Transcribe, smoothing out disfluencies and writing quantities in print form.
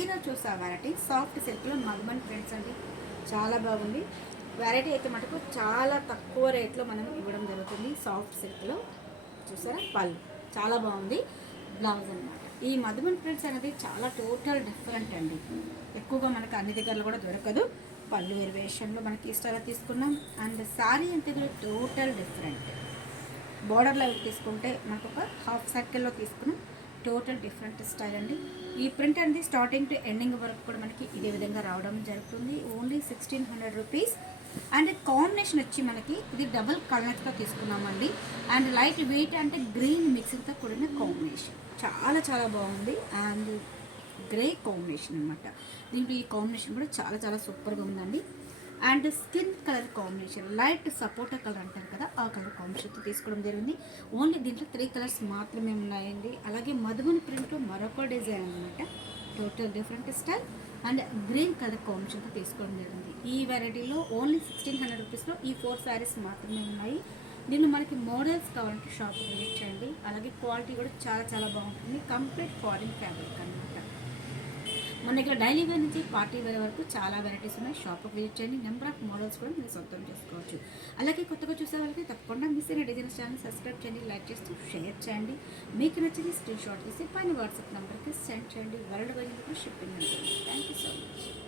ఈరోజు చూసే variety soft సిల్క్లో మగ్మన్ ప్రింట్స్ అండి. చాలా బాగుంది. వెరైటీ అయితే మటుకు చాలా తక్కువ రేట్లో మనం ఇవ్వడం జరుగుతుంది. సాఫ్ట్ సిల్క్లో చూసారా, పళ్ళు చాలా బాగుంది. బ్లౌజ్ అనమాట. ఈ మగ్మన్ ప్రింట్స్ అనేది చాలా టోటల్ డిఫరెంట్ అండి. ఎక్కువగా మనకు అన్ని దగ్గరలో కూడా దొరకదు. పళ్ళు వేరియేషన్లో మనకి ఇష్టాలు తీసుకున్నాం. అండ్ శారీ అంటే టోటల్ డిఫరెంట్. బార్డర్లో తీసుకుంటే మనకు ఒక హాఫ్ సర్కిల్లో తీసుకున్నాం. టోటల్ డిఫరెంట్ స్టైల్ అండి. ఈ ప్రింట్ అనేది స్టార్టింగ్ టు ఎండింగ్ వరకు కూడా మనకి ఇదే విధంగా రావడం జరుగుతుంది. Only 1600 rupees. అండ్ కాంబినేషన్ వచ్చి మనకి ఇది డబుల్ కలర్తో తీసుకున్నామండి. అండ్ లైట్ వెయిట్ అంటే గ్రీన్ మిక్సింగ్తో కూడిన కాంబినేషన్ చాలా చాలా బాగుంది. అండ్ గ్రే కాంబినేషన్ అనమాట. దీంట్లో ఈ కాంబినేషన్ కూడా చాలా చాలా సూపర్గా ఉందండి. And skin colour combination light sapota colour అంటారు కదా, ఆ కలర్ కాంబినేషన్తో తీసుకోవడం జరిగింది. ఓన్లీ దీంట్లో 3 కలర్స్ మాత్రమే ఉన్నాయండి. అలాగే మధుబన్ ప్రింట్లో మరొక డిజైన్ అనమాట. Total different style and green colour కాంబినేషన్తో తీసుకోవడం జరిగింది. ఈ వెరైటీలో ఓన్లీ 1600 రూపీస్లో ఈ 4 శారీస్ మాత్రమే ఉన్నాయి. దీనిలో మనకి మోడల్స్ కావాలంటే షాప్ విజిట్ చేయండి. అలాగే క్వాలిటీ కూడా చాలా చాలా బాగుంటుంది. కంప్లీట్ ఫారిన్ ఫ్యాబ్రిక్ అనమాట. మన ఇక్కడ డైలీ వేర్ నుంచి పార్టీ వేర్ వరకు చాలా వెరైటీస్ ఉన్నాయి. షాప్కి విజిట్ చేయండి. నెంబర్ ఆఫ్ మోడల్స్ కూడా మీరు సొంతం చేసుకోవచ్చు. అలాగే కొత్తగా చూసే వాళ్ళకి తప్పకుండా మిస్ అయిన డిజైన్స్ ఛానల్ సబ్స్క్రైబ్ చేయండి, లైక్ చేస్తూ షేర్ చేయండి. మీకు నచ్చింది స్క్రీన్ షాట్ తీసి పైన వాట్సాప్ నెంబర్కి సెండ్ చేయండి. వరల్డ్ వైడ్ కూడా షిప్పింగ్ ఉంటుంది. Thank you so much.